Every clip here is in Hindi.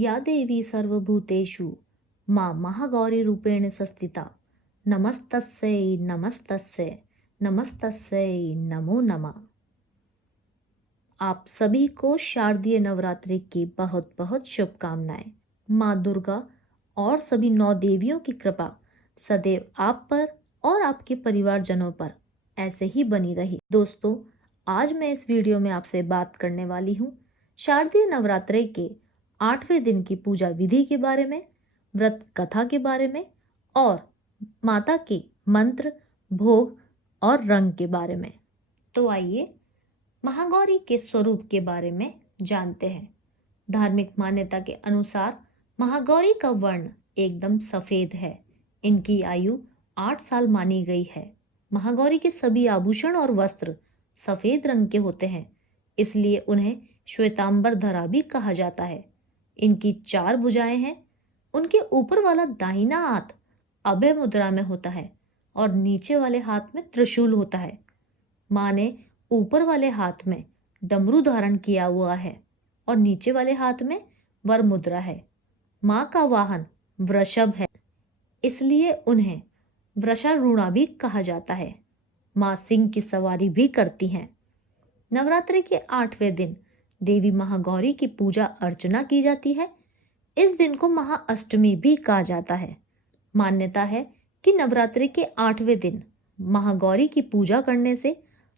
या देवी सर्वभूतेषु मां महागौरी रूपेण संस्थिता नमस्तस्यै नमस्तस्यै नमस्तस्यै नमो नमः। आप सभी को शारदीय नवरात्रि की बहुत बहुत शुभकामनाएं। माँ दुर्गा और सभी 9 देवियों की कृपा सदैव आप पर और आपके परिवारजनों पर ऐसे ही बनी रही। दोस्तों, आज मैं इस वीडियो में आपसे बात करने वाली हूँ शारदीय नवरात्रि के 8वें दिन की पूजा विधि के बारे में, व्रत कथा के बारे में और माता के मंत्र, भोग और रंग के बारे में। तो आइए महागौरी के स्वरूप के बारे में जानते हैं। धार्मिक मान्यता के अनुसार महागौरी का वर्ण एकदम सफेद है। इनकी आयु 8 साल मानी गई है। महागौरी के सभी आभूषण और वस्त्र सफेद रंग के होते हैं, इसलिए उन्हें श्वेतांबर धरा भी कहा जाता है। इनकी 4 भुजाएं हैं। उनके ऊपर वाला दाहिना हाथ अभय मुद्रा में होता है और नीचे वाले हाथ में त्रिशूल होता है। माँ ने ऊपर वाले हाथ में डमरू धारण किया हुआ है और नीचे वाले हाथ में वर मुद्रा है। माँ का वाहन वृषभ है, इसलिए उन्हें वृषारूढ़ा भी कहा जाता है। माँ सिंह की सवारी भी करती हैं। नवरात्रि के 8वें दिन देवी महागौरी की पूजा अर्चना की जाती है। इस दिन को महाअष्टमी भी कहा जाता है। मान्यता है कि नवरात्रि के 8वें दिन महागौरी की पूजा करने से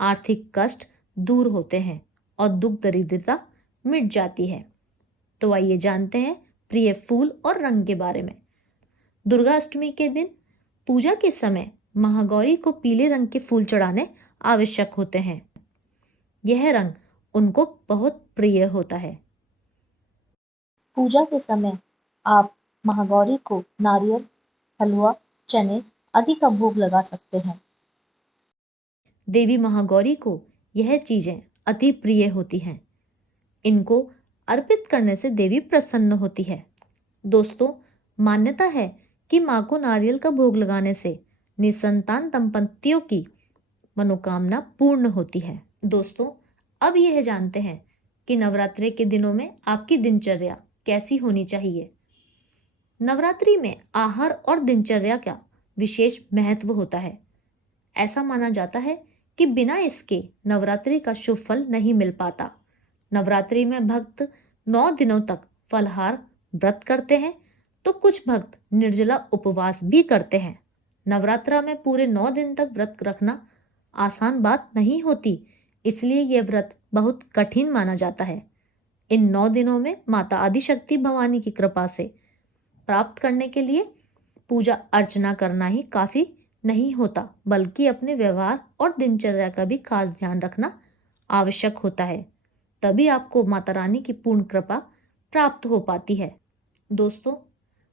आर्थिक कष्ट दूर होते हैं और दुख दरिद्रता मिट जाती है। तो आइए जानते हैं प्रिय फूल और रंग के बारे में। दुर्गा अष्टमी के दिन पूजा के समय महागौरी को पीले रंग के फूल चढ़ाने आवश्यक होते हैं। यह रंग उनको बहुत प्रिय होता है। पूजा के समय आप महागौरी को नारियल, हलवा, चने आदि का भोग लगा सकते हैं। देवी महागौरी को यह चीजें अति प्रिय होती हैं। इनको अर्पित करने से देवी प्रसन्न होती है। दोस्तों, मान्यता है कि माँ को नारियल का भोग लगाने से निसंतान दंपतियों की मनोकामना पूर्ण होती है। दोस्तों, अब यह जानते हैं कि नवरात्रि के दिनों में आपकी दिनचर्या कैसी होनी चाहिए। नवरात्रि में आहार और दिनचर्या का विशेष महत्व होता है। ऐसा माना जाता है कि बिना इसके नवरात्रि का शुभ फल नहीं मिल पाता। नवरात्रि में भक्त 9 दिनों तक फलाहार व्रत करते हैं, तो कुछ भक्त निर्जला उपवास भी करते हैं। नवरात्रा में पूरे 9 दिन तक व्रत रखना आसान बात नहीं होती, इसलिए यह व्रत बहुत कठिन माना जाता है। इन 9 दिनों में माता आदिशक्ति भवानी की कृपा से प्राप्त करने के लिए पूजा अर्चना करना ही काफी नहीं होता, बल्कि अपने व्यवहार और दिनचर्या का भी खास ध्यान रखना आवश्यक होता है। तभी आपको माता रानी की पूर्ण कृपा प्राप्त हो पाती है। दोस्तों,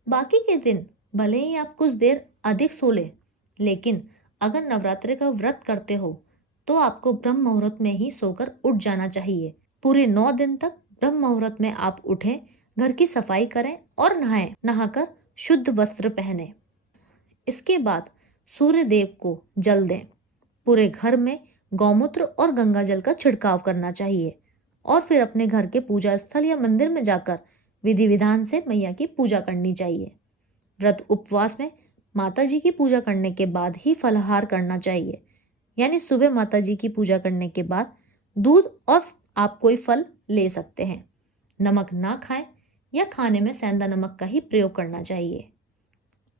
बाकी के दिन भले ही आप कुछ देर अधिक सो लें, लेकिन अगर नवरात्रि का व्रत करते हो तो आपको ब्रह्म मुहूर्त में ही सोकर उठ जाना चाहिए। पूरे 9 दिन तक ब्रह्म मुहूर्त में आप उठें, घर की सफाई करें और नहाएं। नहाकर शुद्ध वस्त्र पहने। इसके बाद सूर्य देव को जल दें। पूरे घर में गौमूत्र और गंगा जल का छिड़काव करना चाहिए और फिर अपने घर के पूजा स्थल या मंदिर में जाकर विधि विधान से मैया की पूजा करनी चाहिए। व्रत उपवास में माता जी की पूजा करने के बाद ही फलाहार करना चाहिए, यानी सुबह माता जी की पूजा करने के बाद दूध और आप कोई फल ले सकते हैं। नमक ना खाएं या खाने में सेंधा नमक का ही प्रयोग करना चाहिए।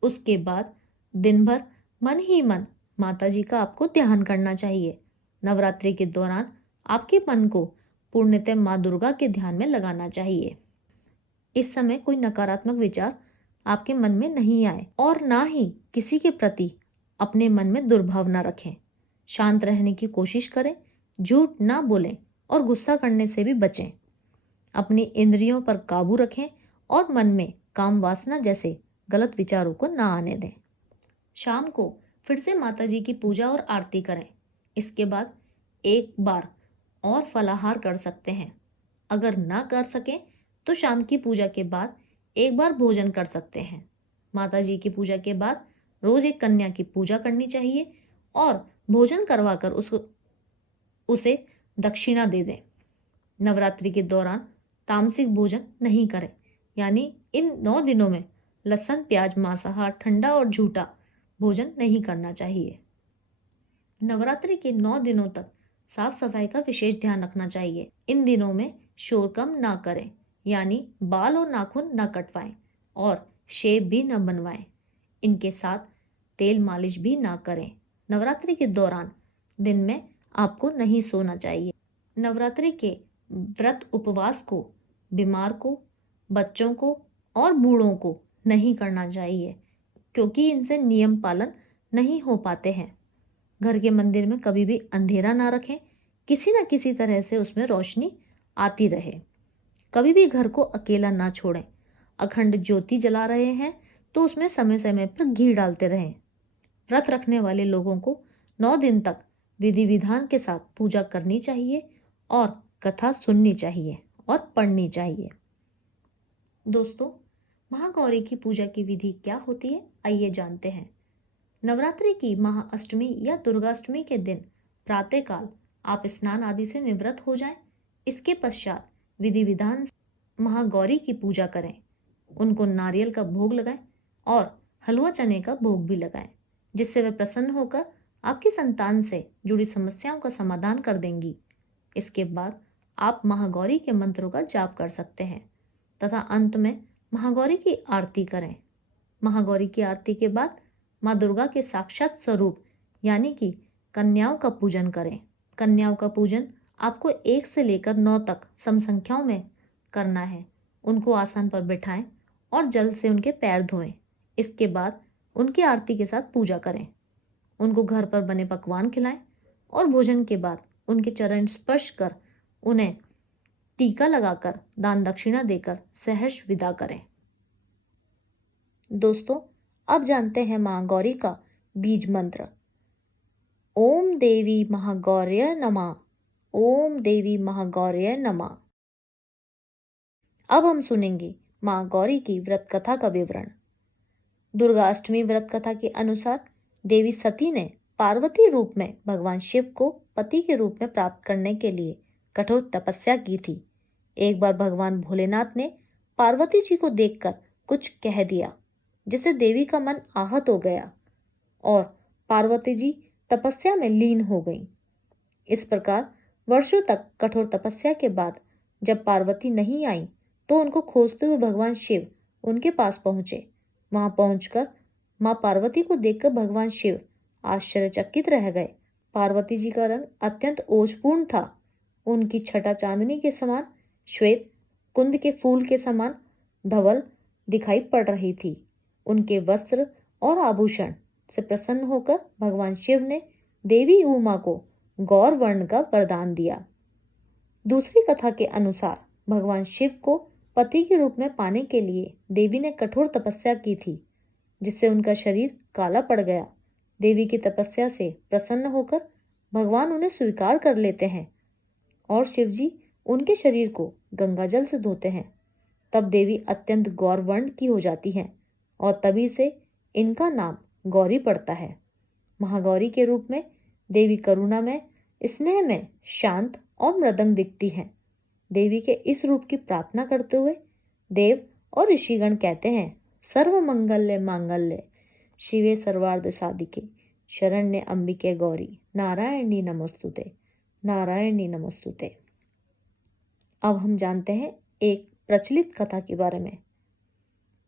उसके बाद दिन भर मन ही मन माता जी का आपको ध्यान करना चाहिए। नवरात्रि के दौरान आपके मन को पूर्णतः माँ दुर्गा के ध्यान में लगाना चाहिए। इस समय कोई नकारात्मक विचार आपके मन में नहीं आए और ना ही किसी के प्रति अपने मन में दुर्भावना रखें। शांत रहने की कोशिश करें, झूठ ना बोलें और गुस्सा करने से भी बचें। अपनी इंद्रियों पर काबू रखें और मन में काम वासना जैसे गलत विचारों को ना आने दें। शाम को फिर से माता जी की पूजा और आरती करें। इसके बाद एक बार और फलाहार कर सकते हैं। अगर ना कर सकें तो शाम की पूजा के बाद एक बार भोजन कर सकते हैं। माता जी की पूजा के बाद रोज एक कन्या की पूजा करनी चाहिए और भोजन करवाकर उसे दक्षिणा दे दें। नवरात्रि के दौरान तामसिक भोजन नहीं करें। यानी इन 9 दिनों में लहसुन, प्याज, मांसाहार, ठंडा और झूठा भोजन नहीं करना चाहिए। नवरात्रि के 9 दिनों तक साफ सफाई का विशेष ध्यान रखना चाहिए। इन दिनों में शोर कम ना करें, यानी बाल और नाखून न कटवाएं और शेव भी न बनवाएं। इनके साथ तेल मालिश भी ना करें। नवरात्रि के दौरान दिन में आपको नहीं सोना चाहिए। नवरात्रि के व्रत उपवास को बीमार को, बच्चों को और बूढ़ों को नहीं करना चाहिए, क्योंकि इनसे नियम पालन नहीं हो पाते हैं। घर के मंदिर में कभी भी अंधेरा ना रखें, किसी न किसी तरह से उसमें रोशनी आती रहे। कभी भी घर को अकेला ना छोड़ें। अखंड ज्योति जला रहे हैं तो उसमें समय समय पर घी डालते रहें। व्रत रखने वाले लोगों को 9 दिन तक विधि विधान के साथ पूजा करनी चाहिए और कथा सुननी चाहिए और पढ़नी चाहिए। दोस्तों, महागौरी की पूजा की विधि क्या होती है, आइए जानते हैं। नवरात्रि की महाअष्टमी या दुर्गाष्टमी के दिन प्रातःकाल आप स्नान आदि से निवृत्त हो जाएं। इसके पश्चात विधि विधान से महागौरी की पूजा करें। उनको नारियल का भोग लगाएं और हलवा चने का भोग भी लगाएं, जिससे वे प्रसन्न होकर आपकी संतान से जुड़ी समस्याओं का समाधान कर देंगी। इसके बाद आप महागौरी के मंत्रों का जाप कर सकते हैं तथा अंत में महागौरी की आरती करें। महागौरी की आरती के बाद माँ दुर्गा के साक्षात स्वरूप यानी कि कन्याओं का पूजन करें। कन्याओं का पूजन आपको 1 से लेकर 9 तक सम संख्याओं में करना है। उनको आसन पर बिठाएं और जल से उनके पैर धोएं। इसके बाद उनकी आरती के साथ पूजा करें। उनको घर पर बने पकवान खिलाएं और भोजन के बाद उनके चरण स्पर्श कर उन्हें टीका लगाकर दान दक्षिणा देकर सहर्ष विदा करें। दोस्तों, अब जानते हैं मां गौरी का बीज मंत्र। ओम देवी महागौर्य नमः। ओम देवी महागौर्य नमः। अब हम सुनेंगे मां गौरी की व्रत कथा का विवरण। दुर्गाष्टमी व्रत कथा के अनुसार देवी सती ने पार्वती रूप में भगवान शिव को पति के रूप में प्राप्त करने के लिए कठोर तपस्या की थी। एक बार भगवान भोलेनाथ ने पार्वती जी को देखकर कुछ कह दिया, जिससे देवी का मन आहत हो गया और पार्वती जी तपस्या में लीन हो गईं। इस प्रकार वर्षों तक कठोर तपस्या के बाद जब पार्वती नहीं आई तो उनको खोजते हुए भगवान शिव उनके पास पहुंचे। वहां पहुंचकर मां पार्वती को देखकर भगवान शिव आश्चर्यचकित रह गए। पार्वती जी का रंग अत्यंत ओजपूर्ण था। उनकी छटा चांदनी के समान श्वेत, कुंद के फूल के समान धवल दिखाई पड़ रही थी। उनके वस्त्र और आभूषण से प्रसन्न होकर भगवान शिव ने देवी उमा को गौर वर्ण का वरदान दिया। दूसरी कथा के अनुसार भगवान शिव को पति के रूप में पाने के लिए देवी ने कठोर तपस्या की थी, जिससे उनका शरीर काला पड़ गया। देवी की तपस्या से प्रसन्न होकर भगवान उन्हें स्वीकार कर लेते हैं और शिव जी उनके शरीर को गंगाजल से धोते हैं। तब देवी अत्यंत गौर वर्ण की हो जाती हैं और तभी से इनका नाम गौरी पड़ता है। महागौरी के रूप में देवी करुणा में, स्नेह में, शांत और मृदंग दिखती हैं। देवी के इस रूप की प्रार्थना करते हुए देव और ऋषिगण कहते हैं, सर्व मंगल्य मांगल्य शिवे सर्वार्थ साधिके शरण्य अंबिके गौरी नारायणी नमस्तुते नारायणी नमस्तुते। अब हम जानते हैं एक प्रचलित कथा के बारे में।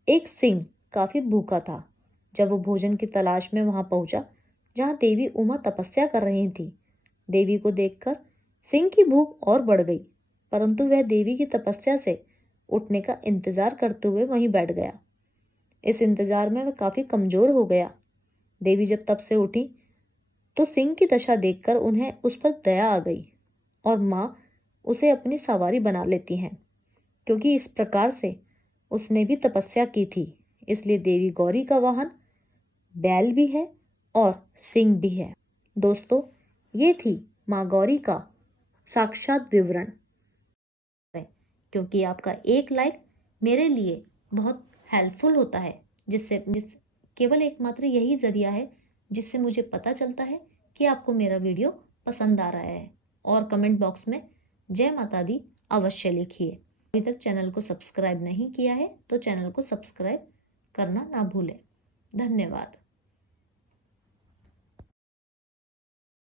एक सिंह काफी भूखा था। जब वो भोजन की तलाश में वहां पहुंचा जहां देवी उमा तपस्या कर रही थी। देवी को देखकर सिंह की भूख और बढ़ गई, परंतु वह देवी की तपस्या से उठने का इंतजार करते हुए वहीं बैठ गया। इस इंतजार में वह काफी कमजोर हो गया। देवी जब तब से उठी तो सिंह की दशा देखकर उन्हें उस पर दया आ गई और माँ उसे अपनी सवारी बना लेती हैं, क्योंकि इस प्रकार से उसने भी तपस्या की थी। इसलिए देवी गौरी का वाहन बैल भी है और सिंह भी है। दोस्तों, ये थी माँ गौरी का साक्षात विवरण। क्योंकि आपका एक लाइक मेरे लिए बहुत हेल्पफुल होता है, केवल एकमात्र यही जरिया है जिससे मुझे पता चलता है कि आपको मेरा वीडियो पसंद आ रहा है। और कमेंट बॉक्स में जय माता दी अवश्य लिखिए। अभी तक चैनल को सब्सक्राइब नहीं किया है तो चैनल को सब्सक्राइब करना ना भूलें। धन्यवाद।